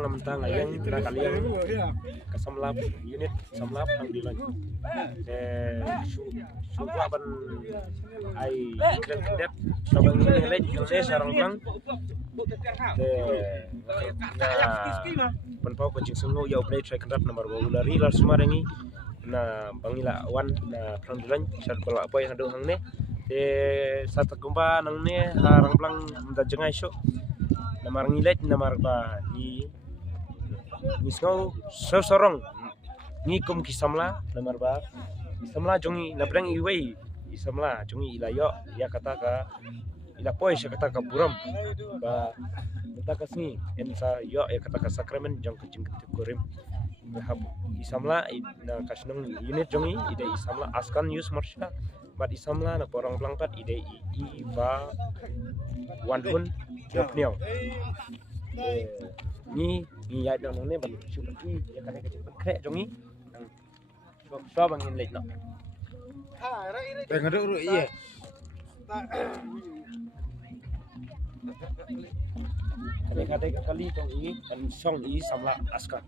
ngam tang yang kena kalian kesamlap unit samlap ang dilan suka ban ai kredit sabang nilai jose sarang bang ban pau kucing sungu yau play track rap nomor 2 lari lar sumarangi na bangila wan na prang dilan sar bala apa yang ada hang ne satu kumpa nang ne harang blang da jengai so namar ngilet namar ba di misngau sorong ngikum kisamla namar ba kisamla jongi nabrang iwei isamla jongi ilayo ya kata ka ila poi sya kata ka buram ba kata ka sni ensa yo ya kata ka sakramen jong kucing kurim hab isamla na kasnong unit jongi ide isamla Ascanius Marshra bat isamla na porang blangpat ide Evawanhun Iawphniaw ni ya dong ne ban syukur ya kan ke krek jongi so bangin lek nak ngadu iya kade kali tong ini dan shong i samla askan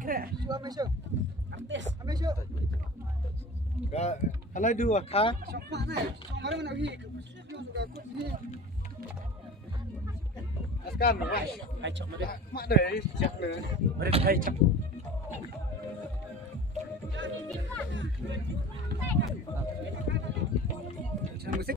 krek suam masuk artis masuk halai dua ka shong mana shong mana nak hi suka kut ni askan hai chok made mak deh siap le made hai chok musik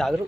jagru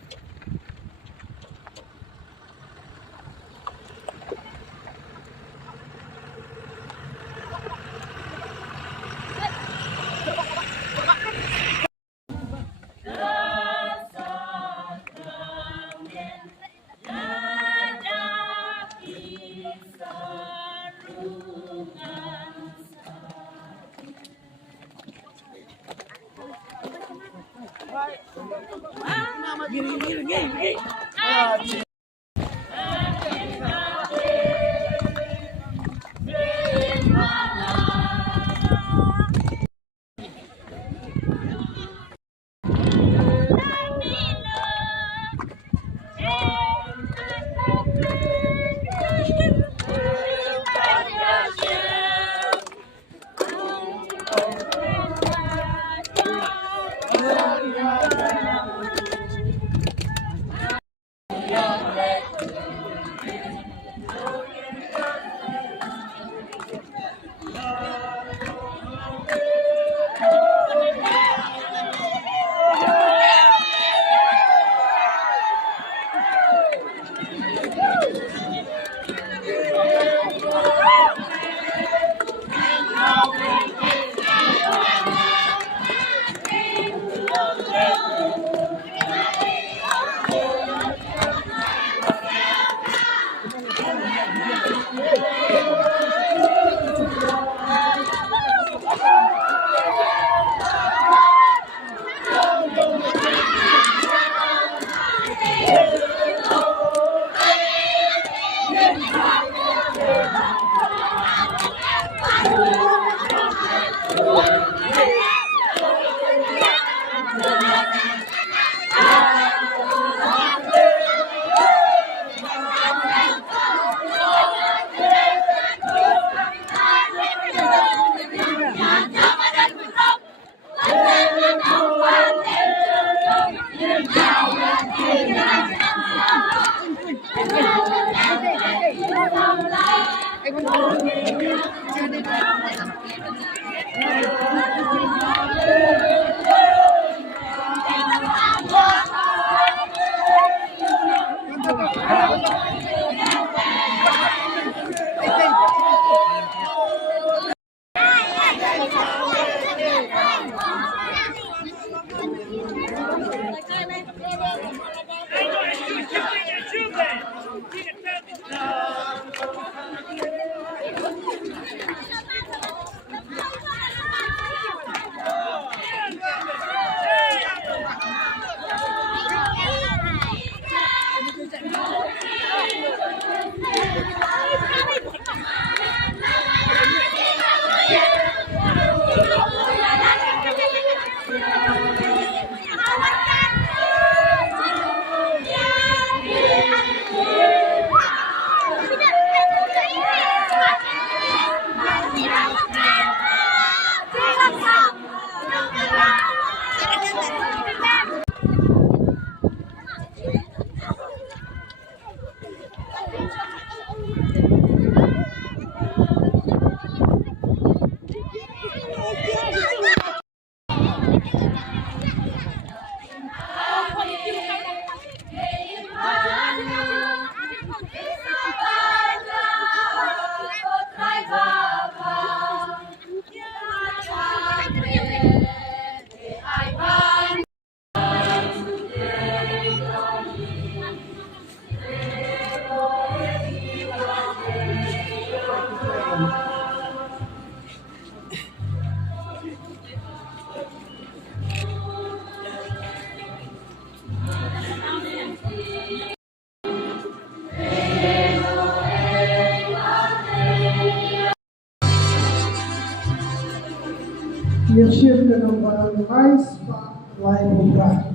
Leadership ke nombor Lais Pak Lai Pupra,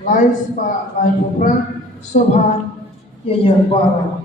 Lais Pak Lai Pupra, Sohra Yeyabara.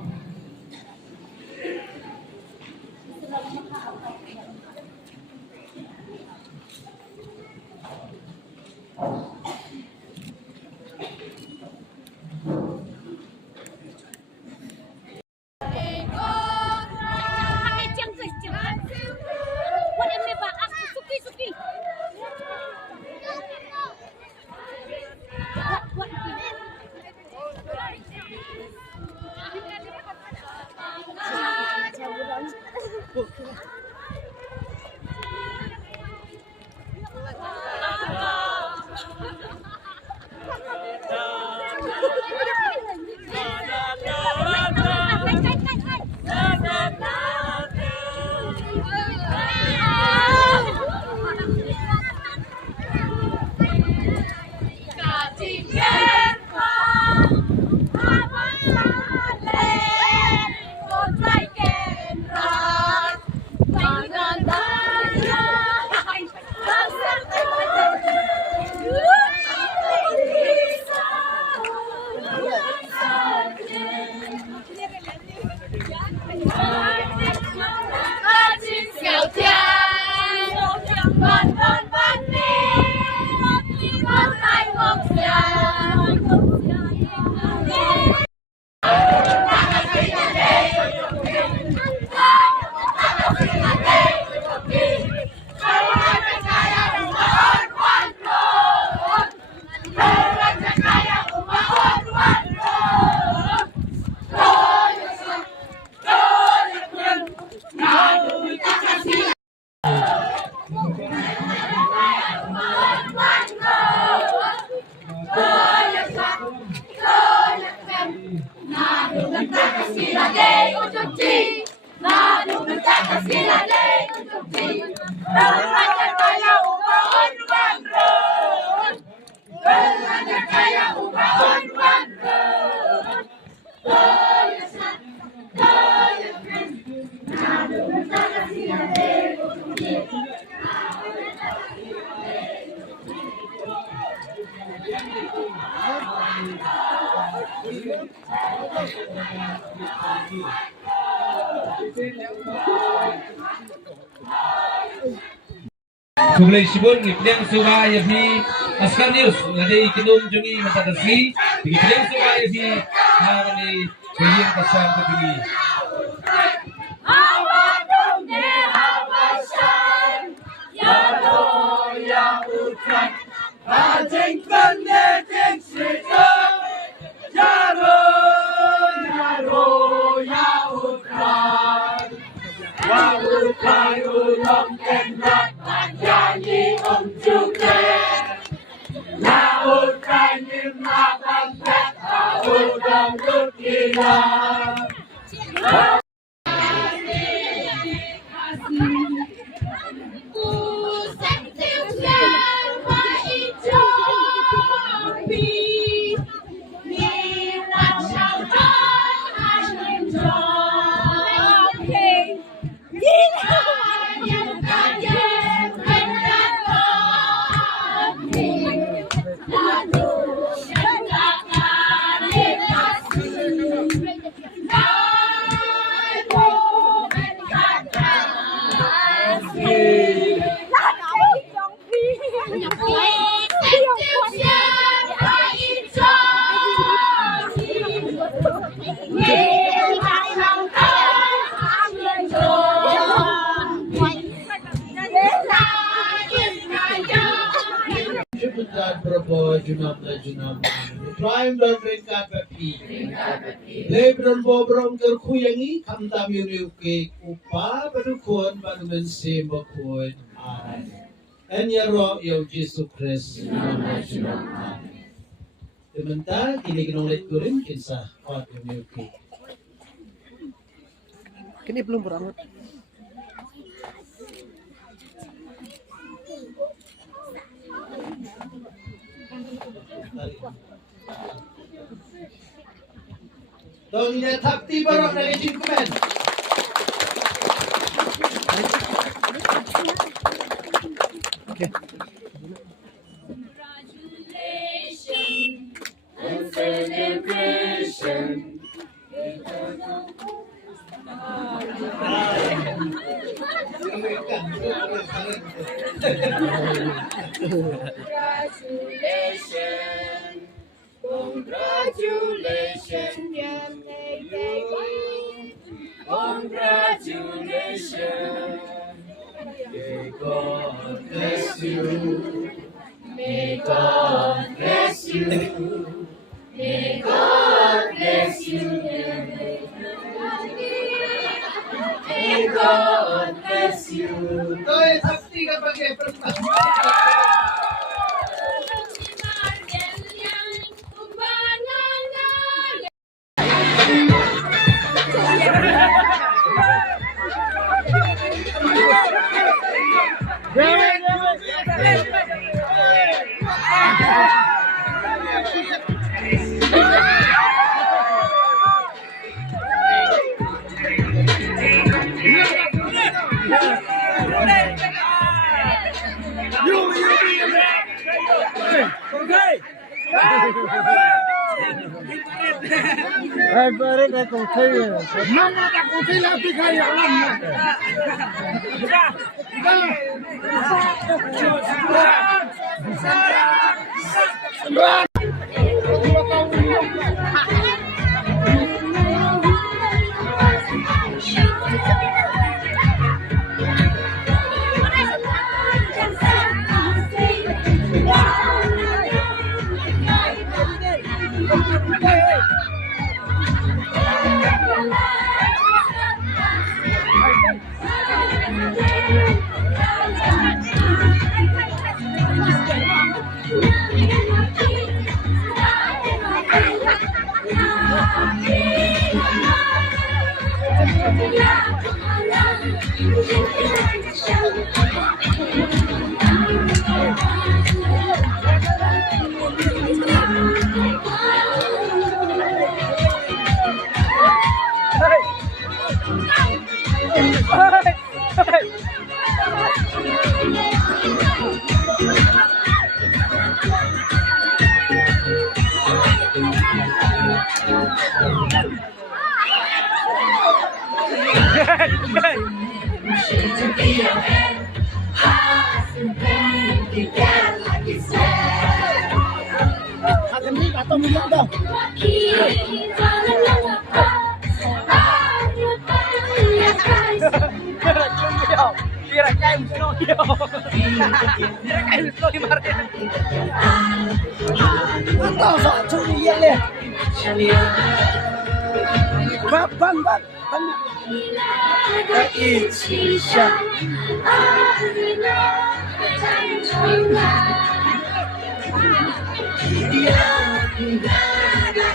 Kulay sibon Imiong Sohra I Ascanius ngadi kinum jungi matadasi Imiong Sohra I hamani kayong kasam ko dili. Prime don ringkat bapi. Lebron bobrom terkuyangi kam tamiu ke upa badukon badumen se bakon. Enyaro yo Jesus Christ. Sementara kini kinolet kurim kisah kot miu ke. Kini belum berangat. Dong ina takti barok dari Jingkumen. Okay. Congratulations, congratulations. May God bless you. May God bless you. May God bless you. May God bless you. Toy takti kapag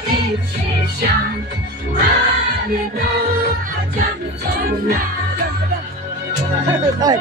一起想，哪里都好像从来。哎，